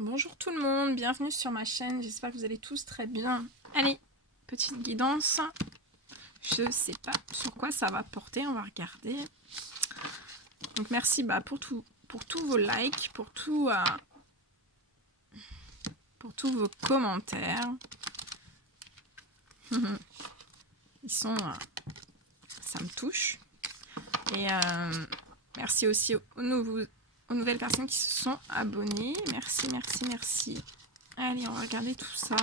Bonjour tout le monde, bienvenue sur ma chaîne, j'espère que vous allez tous très bien. Allez, petite guidance. Je sais pas sur quoi ça va porter, on va regarder. Donc merci pour tous vos likes, pour tous vos commentaires. Ils sont, ça me touche. Et merci aussi aux nouvelles personnes qui se sont abonnées. Merci, merci, merci. Allez, on va regarder tout ça.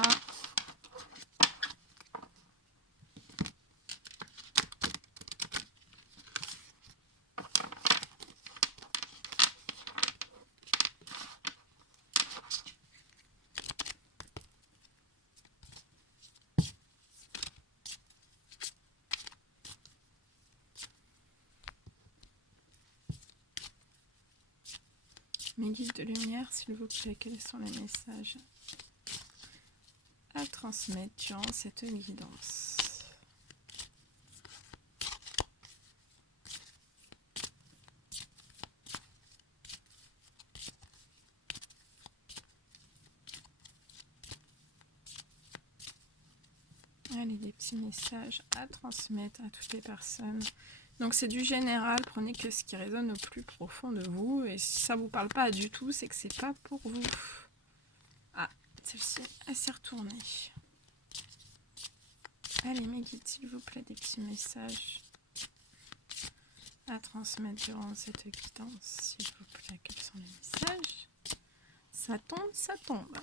Mes guides de lumière, s'il vous plaît, quels sont les messages à transmettre durant cette guidance? Allez, des petits messages à transmettre à toutes les personnes. Donc c'est du général, prenez que ce qui résonne au plus profond de vous. Et si ça vous parle pas du tout, c'est que c'est pas pour vous. Ah, celle-ci, elle s'est retournée. Allez, mes guides, s'il vous plaît, des petits messages à transmettre durant cette guidance. S'il vous plaît, quels sont les messages? Ça tombe, ça tombe.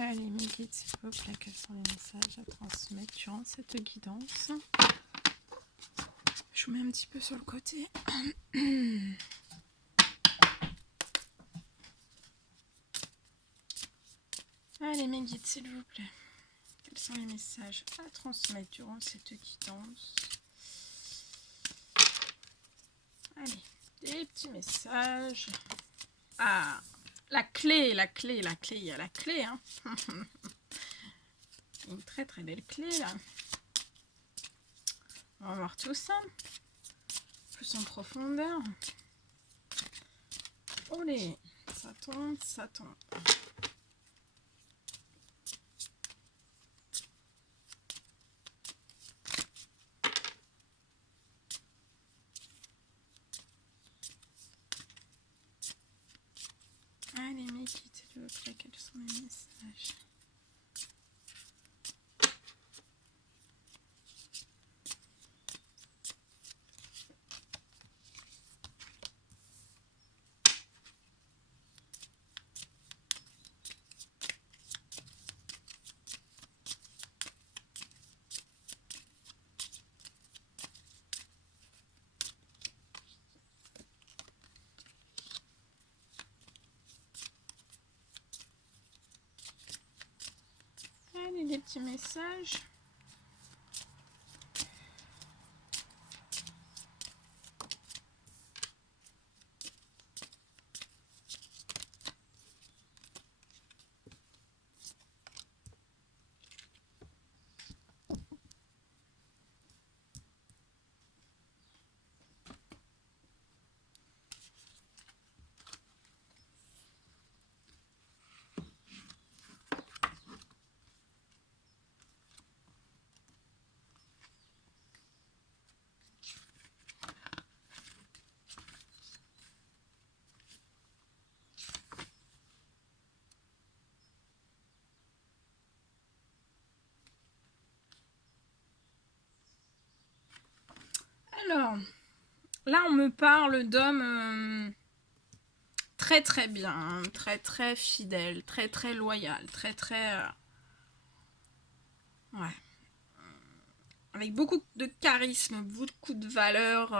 Allez, mes guides, s'il vous plaît, quels sont les messages à transmettre durant cette guidance? Je vous mets un petit peu sur le côté. Allez, mes guides, s'il vous plaît, quels sont les messages à transmettre durant cette guidance? Allez, des petits messages. Ah, la clé, il y a la clé, hein. Une très très belle clé, là. On va voir tout ça. Plus en profondeur. Olé, ça tombe, ça tombe. Allez, mes guides, s'il vous plaît, quels sont les messages? Allez, des petits messages. Alors, là, on me parle d'hommes très très bien, hein, très très fidèles, très très loyal, très très... ouais. Avec beaucoup de charisme, beaucoup de valeur.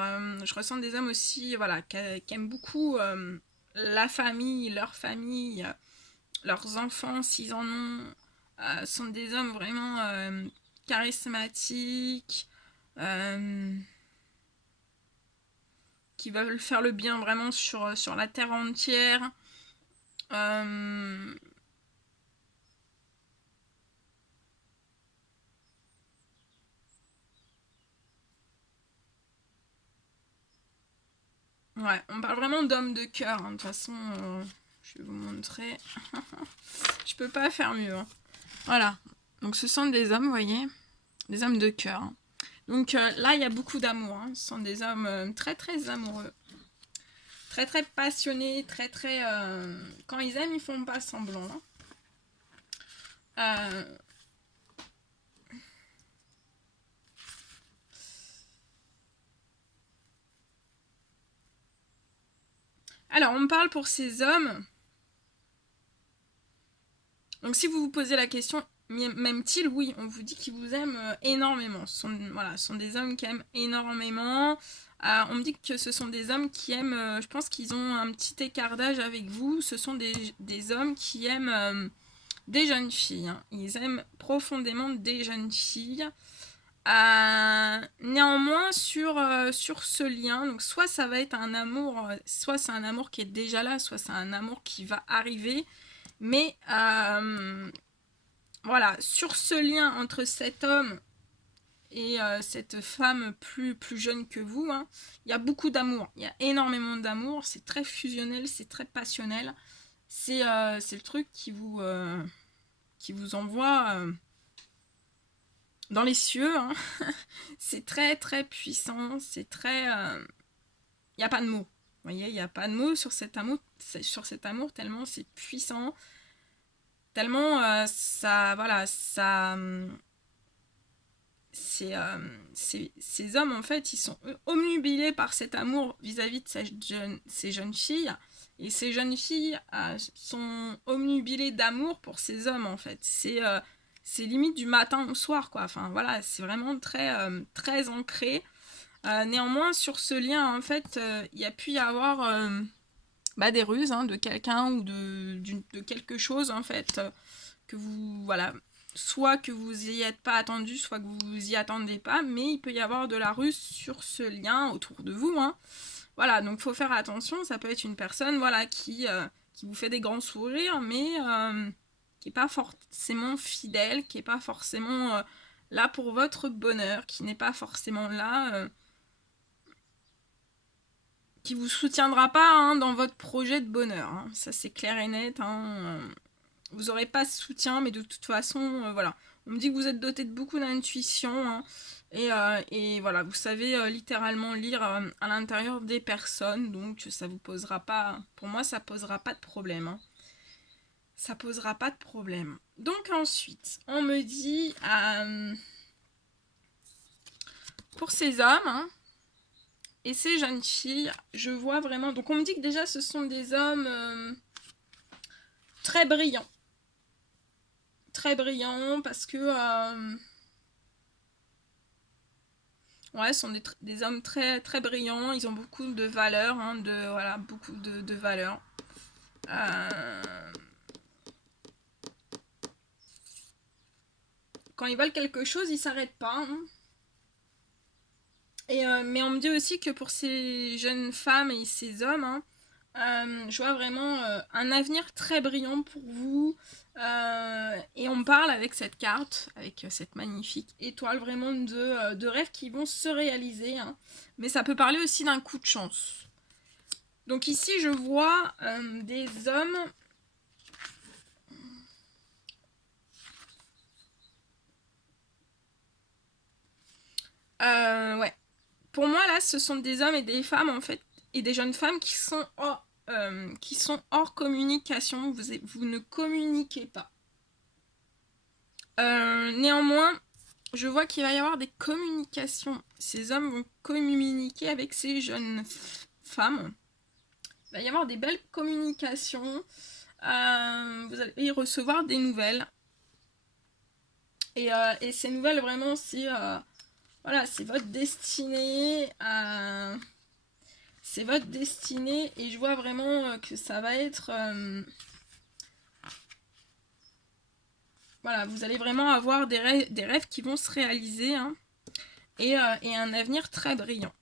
Je ressens des hommes aussi, voilà, qui aiment beaucoup la famille, leur famille, leurs enfants, s'ils en ont. Sont des hommes vraiment charismatiques. qui veulent faire le bien vraiment sur la terre entière. Ouais, on parle vraiment d'hommes de cœur, hein. De toute façon, je vais vous montrer. Je peux pas faire mieux, hein. Voilà, donc ce sont des hommes, vous voyez, des hommes de cœur, hein. Donc là, il y a beaucoup d'amour, hein. Ce sont des hommes très très amoureux, très très passionnés, très très... quand ils aiment, ils font pas semblant, hein. Alors, on me parle pour ces hommes. Donc, si vous vous posez la question, m'aiment-ils? Oui, on vous dit qu'ils vous aiment énormément. Ce sont des hommes qui aiment énormément. On me dit que ce sont des hommes qui aiment, je pense qu'ils ont un petit écart d'âge avec vous. Ce sont des hommes qui aiment des jeunes filles, hein. Ils aiment profondément des jeunes filles. Néanmoins, sur ce lien, donc soit ça va être un amour, soit c'est un amour qui est déjà là, soit c'est un amour qui va arriver. Mais voilà, sur ce lien entre cet homme et cette femme plus jeune que vous, hein, il y a beaucoup d'amour, il y a énormément d'amour, c'est très fusionnel, c'est très passionnel. C'est le truc qui vous envoie dans les cieux, hein. C'est très très puissant, c'est très... Il n'y a pas de mots. Vous voyez, il n'y a pas de mots sur cet amour tellement c'est puissant, tellement ça... Voilà, ça... ces hommes, en fait, ils sont omnubilés par cet amour vis-à-vis de ces jeunes filles. Et ces jeunes filles sont omnubilées d'amour pour ces hommes, en fait. C'est limite du matin au soir, quoi. Enfin, voilà, c'est vraiment très, très ancré. Néanmoins, sur ce lien, en fait, il y a pu y avoir des ruses, hein, de quelqu'un ou de quelque chose, en fait, que vous... Voilà, soit que vous y êtes pas attendu, soit que vous y attendez pas, mais il peut y avoir de la ruse sur ce lien autour de vous, hein. Voilà, donc faut faire attention, ça peut être une personne, voilà, qui vous fait des grands sourires, mais qui n'est pas forcément fidèle, qui n'est pas forcément là pour votre bonheur, qui n'est pas forcément là, qui vous soutiendra pas, hein, dans votre projet de bonheur, hein. Ça c'est clair et net, hein. Vous n'aurez pas ce soutien, mais de toute façon, voilà. On me dit que vous êtes doté de beaucoup d'intuition, hein, et voilà, vous savez littéralement lire à l'intérieur des personnes, donc ça vous posera pas, pour moi, ça posera pas de problème, hein. Ça posera pas de problème. Donc ensuite, on me dit, pour ces hommes, hein, et ces jeunes filles, je vois vraiment, donc on me dit que déjà ce sont des hommes très brillants. Très brillants parce que ouais, ce sont des hommes très très brillants, ils ont beaucoup de valeurs, hein, voilà, beaucoup de valeurs. Quand ils veulent quelque chose, ils s'arrêtent pas, hein. Mais on me dit aussi que pour ces jeunes femmes et ces hommes, hein, je vois vraiment un avenir très brillant pour vous. Et on me parle avec cette carte, avec cette magnifique étoile, vraiment de rêves qui vont se réaliser, hein. Mais ça peut parler aussi d'un coup de chance. Donc ici, je vois des hommes... ouais. Pour moi, là, ce sont des hommes et des femmes, en fait, et des jeunes femmes qui sont hors communication. Vous ne communiquez pas. Néanmoins, je vois qu'il va y avoir des communications. Ces hommes vont communiquer avec ces jeunes femmes. Il va y avoir des belles communications. Vous allez recevoir des nouvelles. Et ces nouvelles, vraiment, voilà, c'est votre destinée. C'est votre destinée. Et je vois vraiment que ça va être... voilà, vous allez vraiment avoir des rêves qui vont se réaliser, hein, et un avenir très brillant.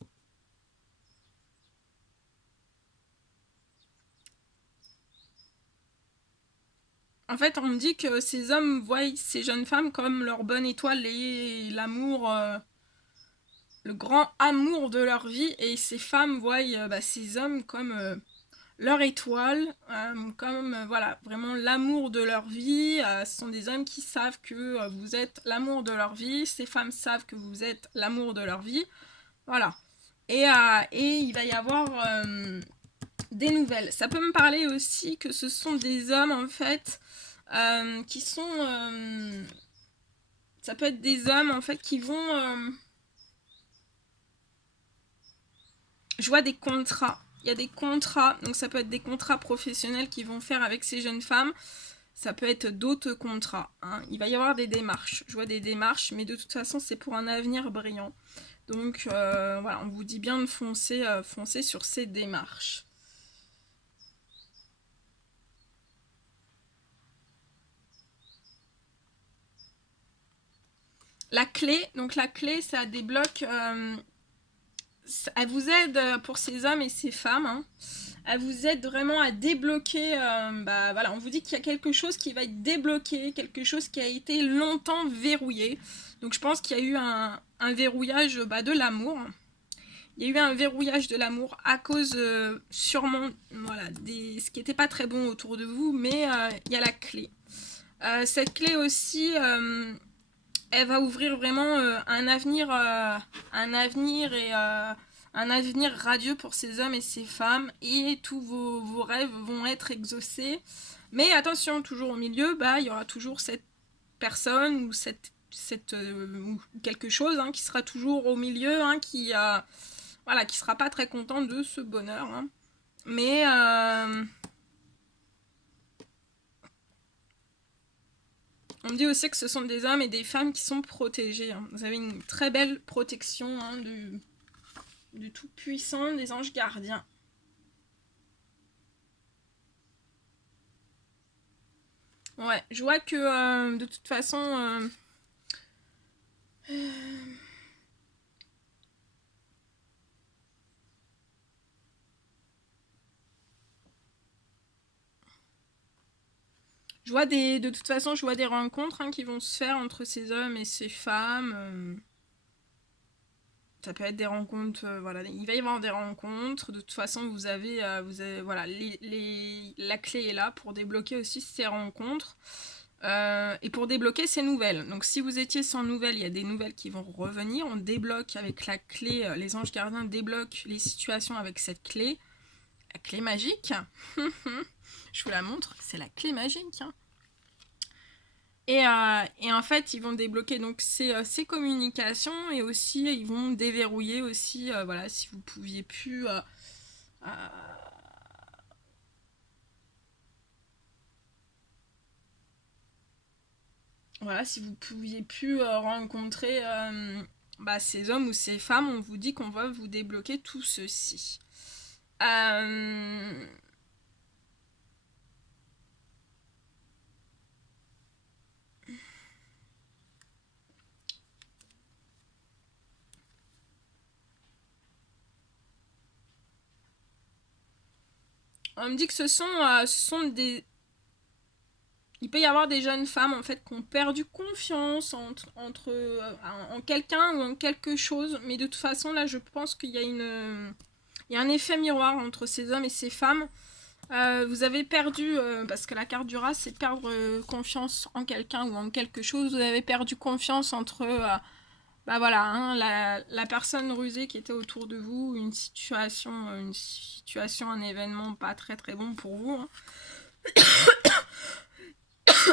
En fait, on me dit que ces hommes voient ces jeunes femmes comme leur bonne étoile et l'amour, le grand amour de leur vie, et ces femmes voient ces hommes comme leur étoile, comme voilà, vraiment l'amour de leur vie. Ce sont des hommes qui savent que vous êtes l'amour de leur vie, ces femmes savent que vous êtes l'amour de leur vie, voilà. Et il va y avoir des nouvelles. Ça peut me parler aussi que ce sont des hommes en fait qui sont... ça peut être des hommes en fait qui vont... je vois des contrats. Il y a des contrats, donc ça peut être des contrats professionnels qu'ils vont faire avec ces jeunes femmes. Ça peut être d'autres contrats, hein. Il va y avoir des démarches. Je vois des démarches, mais de toute façon, c'est pour un avenir brillant. Donc voilà, on vous dit bien de foncer sur ces démarches. La clé, donc la clé, ça débloque. Elle vous aide pour ces hommes et ces femmes, hein. Elle vous aide vraiment à débloquer. Voilà, on vous dit qu'il y a quelque chose qui va être débloqué, quelque chose qui a été longtemps verrouillé. Donc je pense qu'il y a eu un verrouillage de l'amour. Il y a eu un verrouillage de l'amour à cause sûrement voilà, ce qui n'était pas très bon autour de vous, mais il y a la clé. Cette clé aussi, elle va ouvrir vraiment un avenir et un avenir radieux pour ces hommes et ces femmes, et tous vos rêves vont être exaucés. Mais attention, toujours au milieu, il y aura toujours cette personne ou ou quelque chose qui sera toujours au milieu, voilà, qui sera pas très content de ce bonheur, hein. Mais on dit aussi que ce sont des hommes et des femmes qui sont protégés, hein. Vous avez une très belle protection du Tout-Puissant, des anges gardiens. Ouais, je vois que de toute façon... de toute façon, je vois des rencontres qui vont se faire entre ces hommes et ces femmes. Ça peut être des rencontres, voilà, il va y avoir des rencontres. De toute façon, voilà, la clé est là pour débloquer aussi ces rencontres et pour débloquer ces nouvelles. Donc, si vous étiez sans nouvelles, il y a des nouvelles qui vont revenir. On débloque avec la clé, les anges gardiens débloquent les situations avec cette clé, la clé magique. Je vous la montre, c'est la clé magique, hein. Et en fait, ils vont débloquer donc ces communications, et aussi ils vont déverrouiller aussi, voilà, si vous pouviez plus, voilà, si vous pouviez plus rencontrer ces hommes ou ces femmes, on vous dit qu'on va vous débloquer tout ceci. On me dit que ce sont des... Il peut y avoir des jeunes femmes en fait qui ont perdu confiance en quelqu'un ou en quelque chose, mais de toute façon là je pense qu'il y a il y a un effet miroir entre ces hommes et ces femmes. Vous avez perdu, parce que la carte du rat c'est perdre confiance en quelqu'un ou en quelque chose, vous avez perdu confiance entre voilà, la personne rusée qui était autour de vous, une situation, un événement pas très très bon pour vous, hein.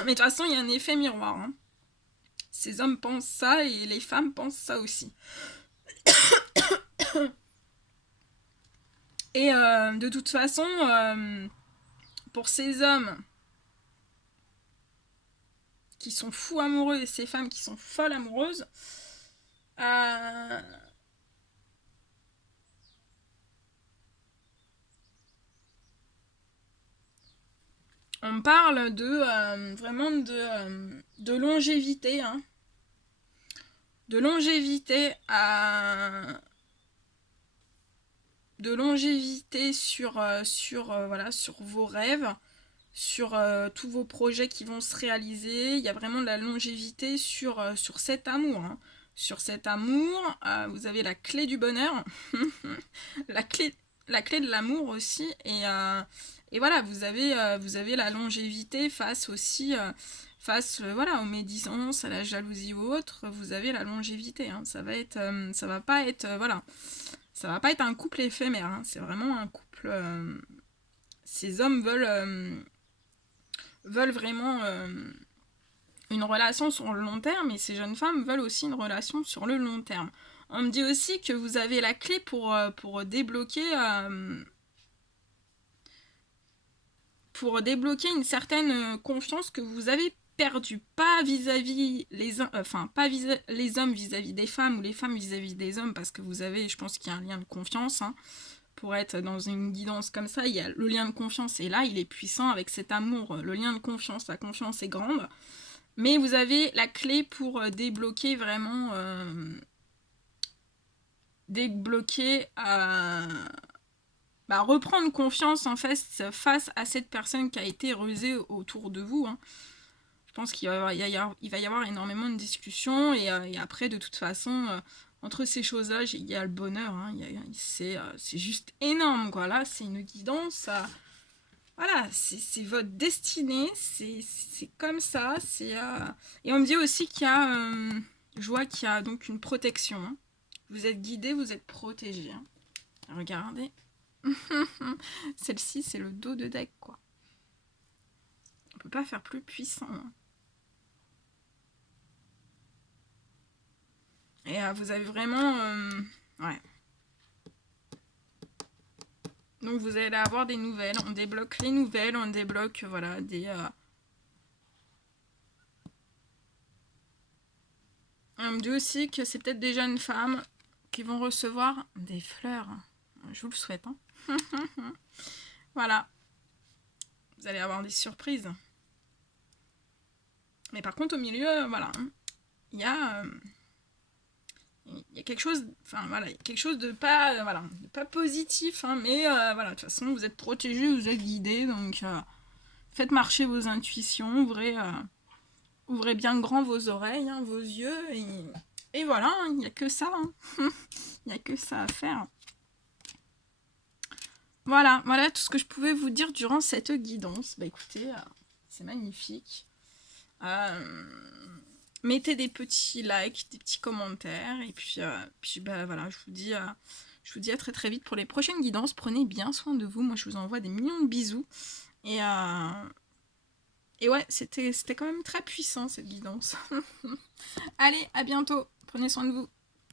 Mais de toute façon, il y a un effet miroir, hein. Ces hommes pensent ça et les femmes pensent ça aussi. Et de toute façon, pour ces hommes qui sont fous amoureux et ces femmes qui sont folles amoureuses, on parle vraiment de longévité, hein. De longévité sur voilà, sur vos rêves, sur tous vos projets qui vont se réaliser. Il y a vraiment de la longévité sur cet amour, hein. Sur cet amour, vous avez la clé du bonheur, la clé, la clé de l'amour aussi, et voilà, vous avez la longévité face aussi, face voilà, aux médisances, à la jalousie ou autre, vous avez la longévité, hein. Ça va pas être, voilà, ça va pas être un couple éphémère, hein. C'est vraiment un couple, ces hommes veulent vraiment une relation sur le long terme, et ces jeunes femmes veulent aussi une relation sur le long terme. On me dit aussi que vous avez la clé pour débloquer une certaine confiance que vous avez perdue, pas vis-à-vis pas les hommes vis-à-vis des femmes ou les femmes vis-à-vis des hommes, parce que vous avez, je pense qu'il y a un lien de confiance, hein. Pour être dans une guidance comme ça, il y a le lien de confiance, et là il est puissant avec cet amour, le lien de confiance, la confiance est grande, mais vous avez la clé pour débloquer vraiment, débloquer, reprendre confiance en fait face à cette personne qui a été rusée autour de vous, hein. Je pense qu'il va y avoir énormément de discussions, et après de toute façon, entre ces choses-là, il y a le bonheur, hein. C'est juste énorme, quoi. Là, c'est une guidance, voilà, c'est votre destinée, c'est comme ça, et on me dit aussi qu'il y a, je vois qu'il y a donc une protection, hein. Vous êtes guidé, vous êtes protégé, hein. Regardez. Celle-ci, c'est le dos de deck, quoi. On peut pas faire plus puissant, hein. Et vous avez vraiment... ouais. Donc vous allez avoir des nouvelles. On débloque les nouvelles. On débloque, voilà, des... On me dit aussi que c'est peut-être des jeunes femmes qui vont recevoir des fleurs. Je vous le souhaite, hein. Voilà. Vous allez avoir des surprises. Mais par contre, au milieu, voilà, il y a... il y a quelque chose, enfin voilà, il y a quelque chose de pas, voilà, de pas positif, hein, mais voilà, de toute façon, vous êtes protégé, vous êtes guidé, donc faites marcher vos intuitions, ouvrez bien grand vos oreilles, hein, vos yeux, et voilà, hein, il n'y a que ça, hein. Il n'y a que ça à faire. Voilà tout ce que je pouvais vous dire durant cette guidance. Bah écoutez, c'est magnifique. Mettez des petits likes, des petits commentaires, et puis bah voilà, je vous dis à très très vite pour les prochaines guidances. Prenez bien soin de vous. Moi, je vous envoie des millions de bisous, et ouais, c'était quand même très puissant cette guidance. Allez, à bientôt. Prenez soin de vous.